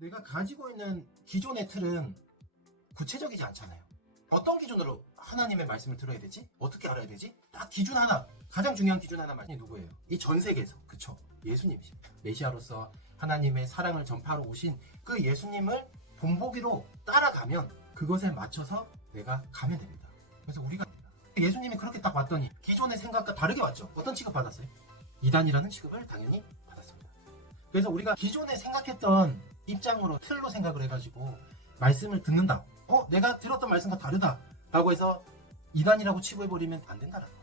내가 가지고 있는 기존의 틀은 구체적이지 않잖아요. 어떤 기준으로 하나님의 말씀을 들어야 되지? 어떻게 알아야 되지? 딱 기준 하나, 가장 중요한 기준 하나 말씀이 누구예요? 이 전 세계에서, 그쵸? 예수님이십니다. 메시아로서 하나님의 사랑을 전파하러 오신 그 예수님을 본보기로 따라가면 그것에 맞춰서 내가 가면 됩니다. 그래서 우리가 예수님이 그렇게 딱 왔더니 기존의 생각과 다르게 왔죠. 어떤 취급 받았어요? 이단이라는 취급을 당연히 받았습니다. 그래서 우리가 기존에 생각했던 입장으로 틀로 생각을 해가지고 말씀을 듣는다. 내가 들었던 말씀과 다르다 라고 해서 이단이라고 치부해버리면 안 된다는 거예요.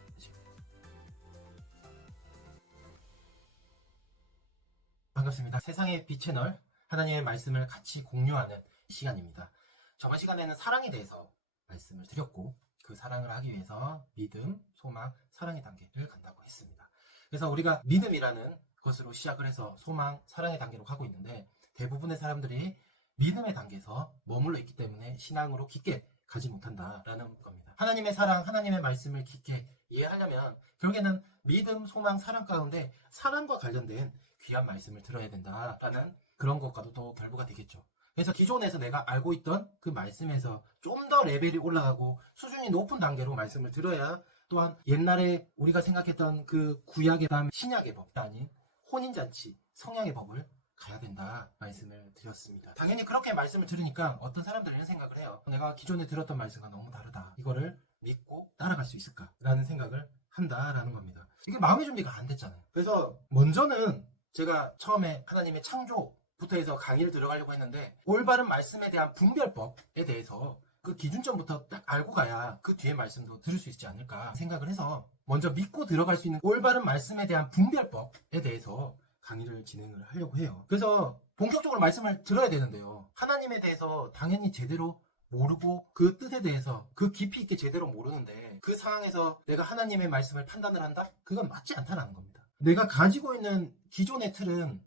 반갑습니다. 세상의 빛 채널 하나님의 말씀을 같이 공유하는 시간입니다. 저번 시간에는 사랑에 대해서 말씀을 드렸고 그 사랑을 하기 위해서 믿음, 소망, 사랑의 단계를 간다고 했습니다. 그래서 우리가 믿음이라는 것으로 시작을 해서 소망, 사랑의 단계로 가고 있는데 대부분의 사람들이 믿음의 단계에서 머물러 있기 때문에 신앙으로 깊게 가지 못한다라는 겁니다. 하나님의 사랑, 하나님의 말씀을 깊게 이해하려면 결국에는 믿음, 소망, 사랑 가운데 사랑과 관련된 귀한 말씀을 들어야 된다라는 그런 것과도 또 결부가 되겠죠. 그래서 기존에서 내가 알고 있던 그 말씀에서 좀 더 레벨이 올라가고 수준이 높은 단계로 말씀을 들어야 또한 옛날에 우리가 생각했던 그 구약의 다음 신약의 법 아닌 혼인잔치, 성향의 법을 가야 된다 말씀을 드렸습니다. 당연히 그렇게 말씀을 들으니까 어떤 사람들은 이런 생각을 해요. 내가 기존에 들었던 말씀과 너무 다르다. 이거를 믿고 따라갈 수 있을까? 라는 생각을 한다라는 겁니다. 이게 마음의 준비가 안 됐잖아요. 그래서 먼저는 제가 처음에 하나님의 창조부터 해서 강의를 들어가려고 했는데 올바른 말씀에 대한 분별법에 대해서 그 기준점부터 딱 알고 가야 그 뒤에 말씀도 들을 수 있지 않을까 생각을 해서 먼저 믿고 들어갈 수 있는 올바른 말씀에 대한 분별법에 대해서 강의를 진행을 하려고 해요. 그래서 본격적으로 말씀을 들어야 되는데요. 하나님에 대해서 당연히 제대로 모르고 그 뜻에 대해서 그 깊이 있게 제대로 모르는데 그 상황에서 내가 하나님의 말씀을 판단을 한다? 그건 맞지 않다는 겁니다. 내가 가지고 있는 기존의 틀은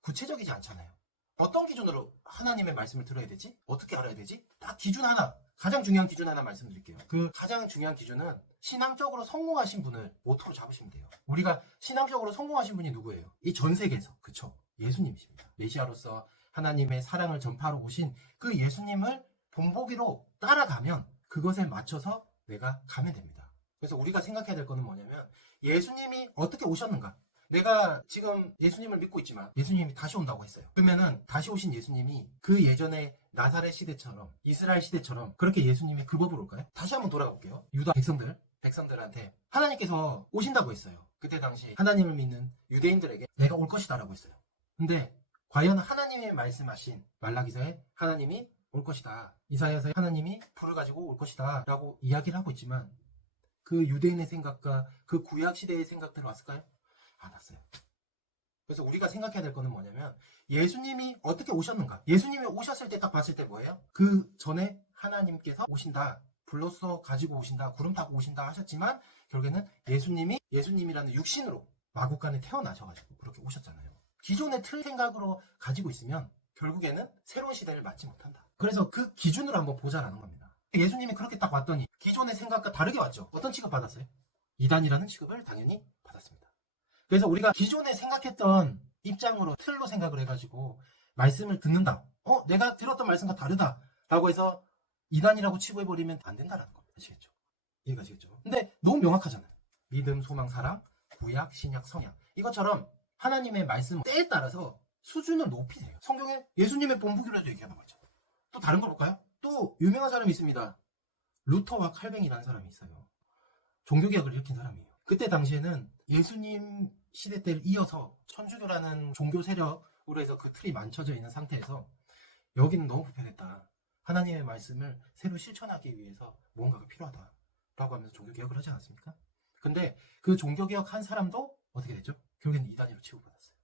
구체적이지 않잖아요. 어떤 기준으로 하나님의 말씀을 들어야 되지? 어떻게 알아야 되지? 딱 기준 하나, 가장 중요한 기준 하나 말씀드릴게요. 그 가장 중요한 기준은 신앙적으로 성공하신 분을 모토로 잡으시면 돼요. 우리가 신앙적으로 성공하신 분이 누구예요? 이 전 세계에서, 그쵸? 예수님이십니다. 메시아로서 하나님의 사랑을 전파하러 오신 그 예수님을 본보기로 따라가면 그것에 맞춰서 내가 가면 됩니다. 그래서 우리가 생각해야 될 거는 뭐냐면 예수님이 어떻게 오셨는가? 내가 지금 예수님을 믿고 있지만 예수님이 다시 온다고 했어요. 그러면은 다시 오신 예수님이 그 예전에 나사렛 시대처럼 이스라엘 시대처럼 그렇게 예수님이 그 법으로 올까요? 다시 한번 돌아볼게요. 유다 백성들한테 하나님께서 오신다고 했어요. 그때 당시 하나님을 믿는 유대인들에게 내가 올 것이다 라고 했어요. 근데 과연 하나님이 말씀하신 말라기서에 하나님이 올 것이다, 이사야서에 하나님이 불을 가지고 올 것이다 라고 이야기를 하고 있지만 그 유대인의 생각과 그 구약 시대의 생각대로 왔을까요? 안 왔어요. 그래서 우리가 생각해야 될 거는 뭐냐면 예수님이 어떻게 오셨는가? 예수님이 오셨을 때 딱 봤을 때 뭐예요? 그 전에 하나님께서 오신다, 불로써 가지고 오신다, 구름 타고 오신다 하셨지만 결국에는 예수님이라는 육신으로 마국간에 태어나셔가지고 그렇게 오셨잖아요. 기존의 틀 생각으로 가지고 있으면 결국에는 새로운 시대를 맞지 못한다. 그래서 그 기준으로 한번 보자라는 겁니다. 예수님이 그렇게 딱 왔더니 기존의 생각과 다르게 왔죠. 어떤 취급 받았어요? 이단이라는 취급을 당연히 받았습니다. 그래서 우리가 기존에 생각했던 입장으로 틀로 생각을 해가지고 말씀을 듣는다. 내가 들었던 말씀과 다르다 라고 해서 이단이라고 치부해버리면 안 된다라는 겁니다. 아시겠죠? 이해가시겠죠? 근데 너무 명확하잖아요. 믿음, 소망, 사랑, 구약, 신약, 성약. 이것처럼 하나님의 말씀 때에 따라서 수준을 높이세요. 성경에 예수님의 본보기로도 얘기하는 거죠. 또 다른 거 볼까요? 또 유명한 사람이 있습니다. 루터와 칼뱅이라는 사람이 있어요. 종교개혁을 일으킨 사람이에요. 그때 당시에는 예수님 시대 때를 이어서 천주교라는 종교 세력으로 해서 그 틀이 만쳐져 있는 상태에서 여기는 너무 불편했다. 하나님의 말씀을 새로 실천하기 위해서 무언가가 필요하다라고 하면서 종교개혁을 하지 않았습니까? 근데 그 종교개혁 한 사람도 어떻게 됐죠? 결국에는 이단위로 치부받았어요.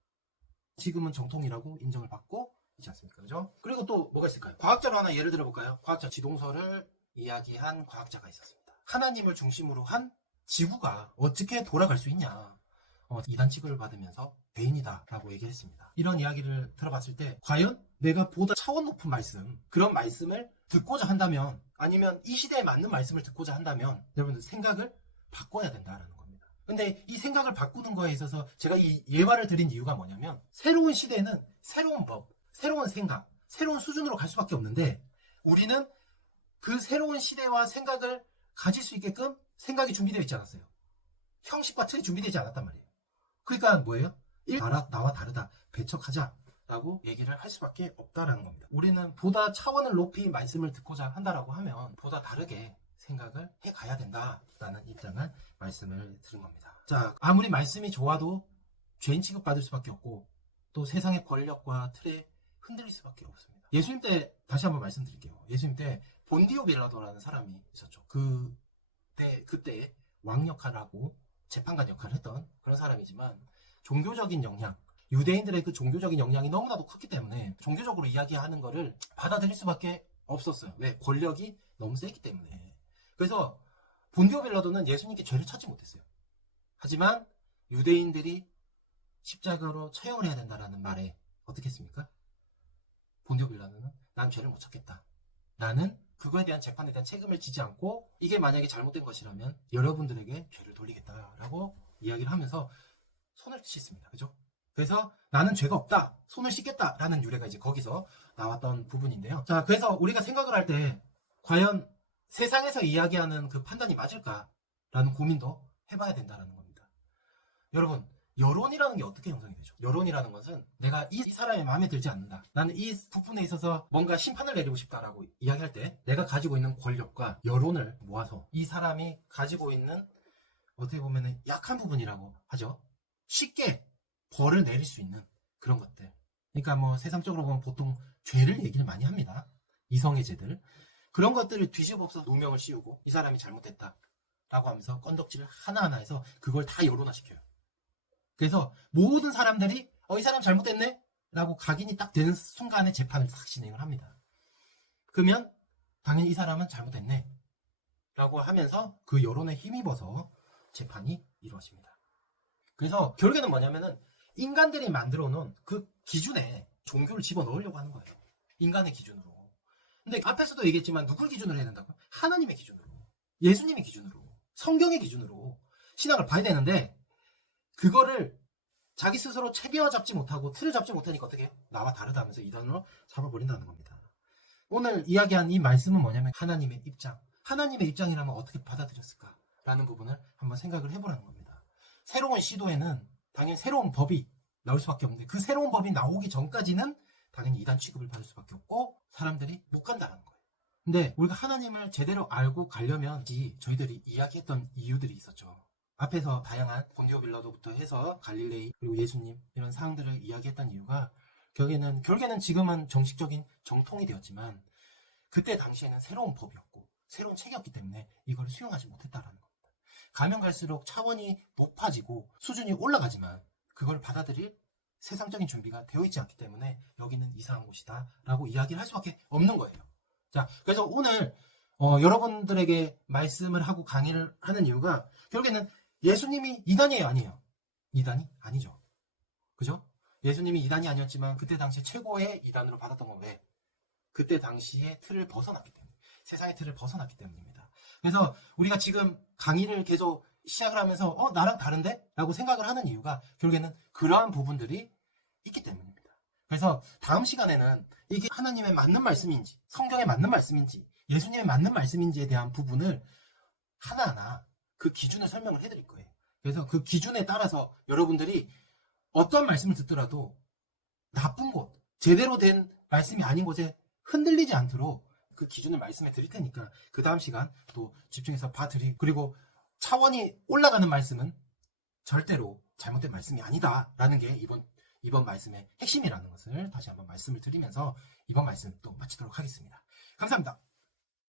지금은 정통이라고 인정을 받고 있지 않습니까? 그죠? 그리고 또 뭐가 있을까요? 과학자로 하나 예를 들어볼까요? 과학자 지동설을 이야기한 과학자가 있었습니다. 하나님을 중심으로 한 지구가 어떻게 돌아갈 수 있냐, 이단 취급을 받으면서 죄인이다 라고 얘기했습니다. 이런 이야기를 들어봤을 때 과연 내가 보다 차원 높은 말씀, 그런 말씀을 듣고자 한다면, 아니면 이 시대에 맞는 말씀을 듣고자 한다면 여러분들 생각을 바꿔야 된다라는 겁니다. 근데 이 생각을 바꾸는 거에 있어서 제가 이 예화를 드린 이유가 뭐냐면 새로운 시대는 새로운 법, 새로운 생각, 새로운 수준으로 갈 수밖에 없는데 우리는 그 새로운 시대와 생각을 가질 수 있게끔 생각이 준비되어 있지 않았어요. 형식과 틀이 준비되지 않았단 말이에요. 그러니까 뭐예요? 나와 다르다. 배척하자. 라고 얘기를 할 수밖에 없다라는 겁니다. 우리는 보다 차원을 높이 말씀을 듣고자 한다라고 하면 보다 다르게 생각을 해가야 된다라는 입장을 말씀을 드린 겁니다. 자, 아무리 말씀이 좋아도 죄인 취급받을 수밖에 없고 또 세상의 권력과 틀에 흔들릴 수밖에 없습니다. 예수님 때 다시 한번 말씀드릴게요. 예수님 때 본디오 빌라도라는 사람이 있었죠. 그때 왕 역할을 하고 재판관 역할을 했던 그런 사람이지만 종교적인 영향, 유대인들의 그 종교적인 영향이 너무나도 컸기 때문에 종교적으로 이야기하는 거를 받아들일 수밖에 없었어요. 왜? 권력이 너무 세기 때문에. 그래서 본디오 빌라도는 예수님께 죄를 찾지 못했어요. 하지만 유대인들이 십자가로 처형을 해야 된다라는 말에 어떻게 했습니까? 본디오 빌라도는 난 죄를 못 찾겠다. 나는 그거에 대한 재판에 대한 책임을 지지 않고 이게 만약에 잘못된 것이라면 여러분들에게 죄를 돌리겠다라고 이야기를 하면서 손을 씻습니다. 그죠? 그래서 나는 죄가 없다. 손을 씻겠다라는 유래가 이제 거기서 나왔던 부분인데요. 자, 그래서 우리가 생각을 할 때 과연 세상에서 이야기하는 그 판단이 맞을까라는 고민도 해봐야 된다는 겁니다. 여러분, 여론이라는 게 어떻게 형성이 되죠? 여론이라는 것은 내가 이 사람의 마음에 들지 않는다. 나는 이 부분에 있어서 뭔가 심판을 내리고 싶다라고 이야기할 때 내가 가지고 있는 권력과 여론을 모아서 이 사람이 가지고 있는 어떻게 보면 약한 부분이라고 하죠. 쉽게 벌을 내릴 수 있는 그런 것들. 그러니까 뭐 세상적으로 보면 보통 죄를 얘기를 많이 합니다. 이성의 죄들. 그런 것들을 뒤집어서 누명을 씌우고 이 사람이 잘못했다 라고 하면서 건덕지를 하나하나 해서 그걸 다 여론화시켜요. 그래서 모든 사람들이 이 사람 잘못됐네? 라고 각인이 딱 되는 순간에 재판을 싹 진행을 합니다. 그러면 당연히 이 사람은 잘못됐네 라고 하면서 그 여론에 힘입어서 재판이 이루어집니다. 그래서 결국에는 뭐냐면은 인간들이 만들어 놓은 그 기준에 종교를 집어넣으려고 하는 거예요. 인간의 기준으로. 근데 앞에서도 얘기했지만 누굴 기준으로 해야 된다고요? 하나님의 기준으로. 예수님의 기준으로. 성경의 기준으로 신앙을 봐야 되는데 그거를 자기 스스로 체계화 잡지 못하고 틀을 잡지 못하니까 어떻게 해요? 나와 다르다 하면서 이단으로 잡아버린다는 겁니다. 오늘 이야기한 이 말씀은 뭐냐면 하나님의 입장. 하나님의 입장이라면 어떻게 받아들였을까라는 부분을 한번 생각을 해보라는 겁니다. 새로운 시도에는 당연히 새로운 법이 나올 수밖에 없는데 그 새로운 법이 나오기 전까지는 당연히 이단 취급을 받을 수밖에 없고 사람들이 못 간다는 거예요. 근데 우리가 하나님을 제대로 알고 가려면 저희들이 이야기했던 이유들이 있었죠. 앞에서 다양한 본디오 빌라도부터 해서 갈릴레이 그리고 예수님 이런 사항들을 이야기했던 이유가 결국에는 지금은 정식적인 정통이 되었지만 그때 당시에는 새로운 법이었고 새로운 책이었기 때문에 이걸 수용하지 못했다라는 겁니다. 가면 갈수록 차원이 높아지고 수준이 올라가지만 그걸 받아들일 세상적인 준비가 되어 있지 않기 때문에 여기는 이상한 곳이다 라고 이야기를 할 수밖에 없는 거예요. 자, 그래서 오늘 여러분들에게 말씀을 하고 강의를 하는 이유가 결국에는 예수님이 이단이에요, 아니에요? 이단이 아니죠. 그죠? 예수님이 이단이 아니었지만 그때 당시에 최고의 이단으로 받았던 건 왜? 그때 당시의 틀을 벗어났기 때문에. 세상의 틀을 벗어났기 때문입니다. 그래서 우리가 지금 강의를 계속 시작을 하면서 나랑 다른데? 라고 생각을 하는 이유가 결국에는 그러한 부분들이 있기 때문입니다. 그래서 다음 시간에는 이게 하나님의 맞는 말씀인지 성경에 맞는 말씀인지 예수님의 맞는 말씀인지에 대한 부분을 하나하나 그 기준을 설명을 해드릴 거예요. 그래서 그 기준에 따라서 여러분들이 어떤 말씀을 듣더라도 나쁜 곳, 제대로 된 말씀이 아닌 곳에 흔들리지 않도록 그 기준을 말씀해 드릴 테니까 그 다음 시간 또 집중해서 봐드리고 그리고 차원이 올라가는 말씀은 절대로 잘못된 말씀이 아니다라는 게 이번 말씀의 핵심이라는 것을 다시 한번 말씀을 드리면서 이번 말씀 또 마치도록 하겠습니다. 감사합니다.